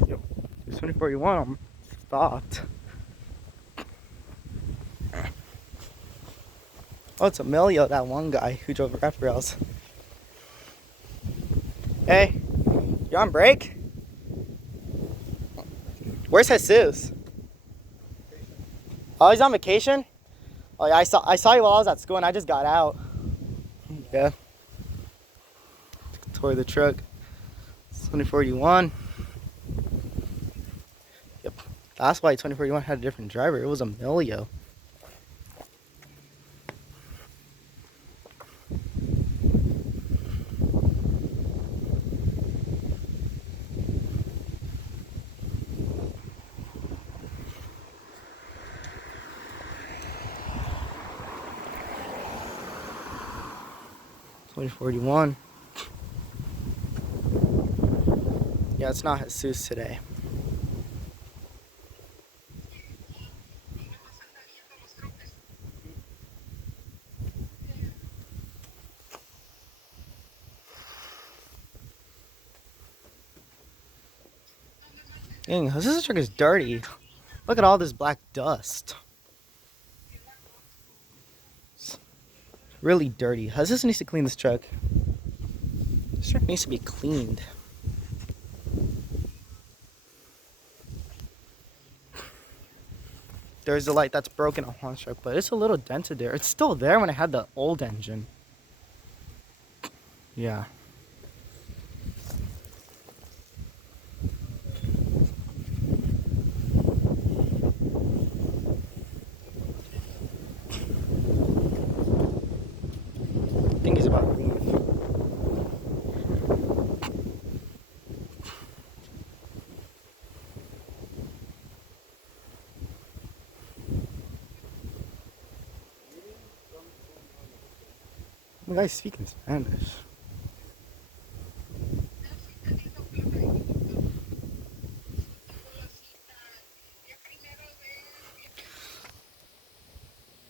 Yo, 2041 I'm stopped. Oh, it's Emilio, that one guy who drove rap rails. Hey, you on break? Where's Jesus? Oh, he's on vacation? Oh yeah, I saw you while I was at school and I just got out. Yeah. Tore the truck. 2041. Yep. That's why 2041 had a different driver. It was Emilio. $20.41. Yeah, it's not Jesus today. Dang, this truck is dirty. Look at all this black dust. It's really dirty. Jesus needs to clean this truck. This truck needs to be cleaned. There's a light that's broken on Juan's truck, but it's a little dented there. It's still there when I had the old engine. Yeah. I think he's about to leave. The guy's speaking Spanish.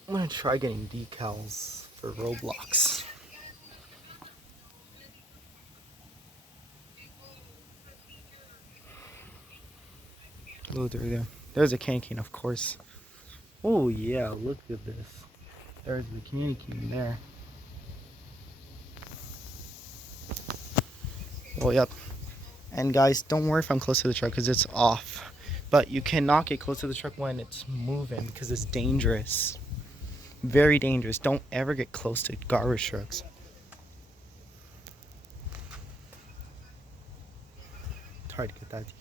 I'm gonna try getting decals for Roblox. Look through there. There's a candy cane, of course. Oh yeah, look at this. There's the candy cane there. Oh yep. And guys, don't worry if I'm close to the truck because it's off. But you cannot get close to the truck when it's moving because it's dangerous. Very dangerous. Don't ever get close to garbage trucks. It's hard to get that deal.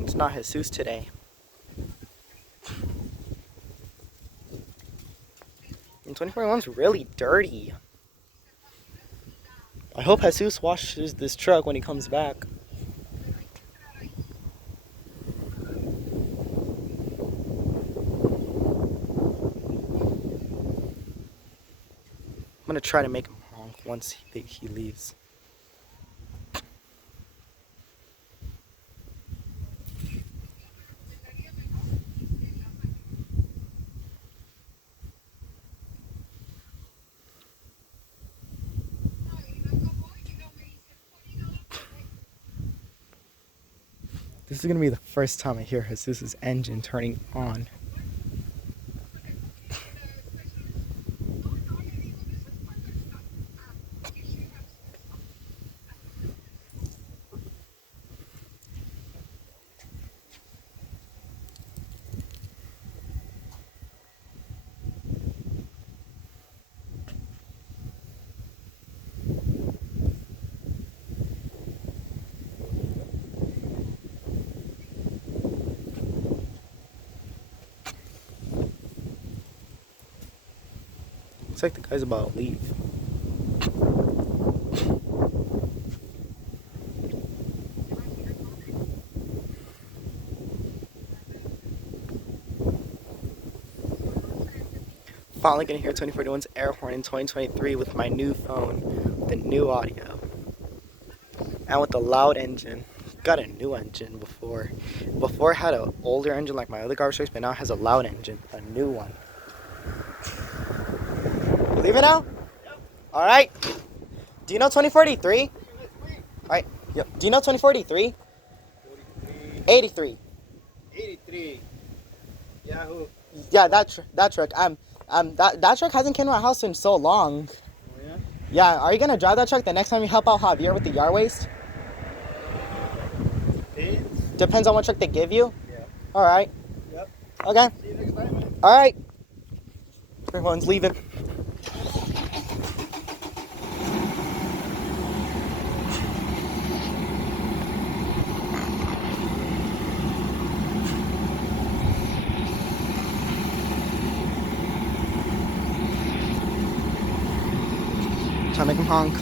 It's not Jesus today. And 2041's really dirty. I hope Jesus washes this truck when he comes back. I'm gonna try to make him honk once he leaves. This is gonna be the first time I hear Jesus' engine turning on. Looks like the guy's about to leave. finally gonna hear 2041's air horn in 2023 with my new phone, the new audio, and with the loud engine. Got a new engine before. Before it had an older engine like my other garbage trucks, but now it has a loud engine, a new one. You leaving now? Yep. All right. Do you know 2043? All right. Yep. Do you know 2043? 83. 83. Yahoo. Yeah, that truck. That truck hasn't came to my house in so long. Oh, yeah? Yeah, are you gonna drive that truck the next time you help out Javier with the yard waste? Depends. Depends on what truck they give you. Yeah. All right. Yep. Okay. See you next time, man. All right. Everyone's leaving. Trying to make him honk.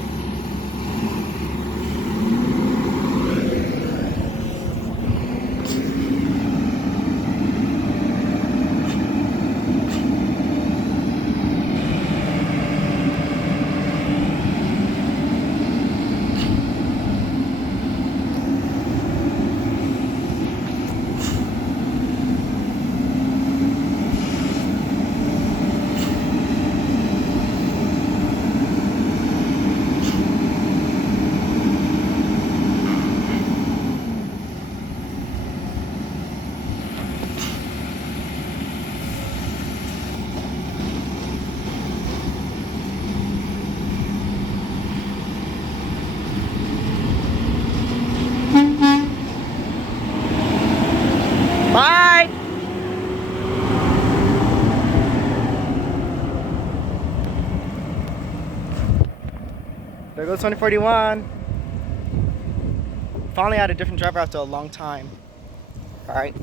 Bye! There goes 2041. Finally had a different driver after a long time. Alright.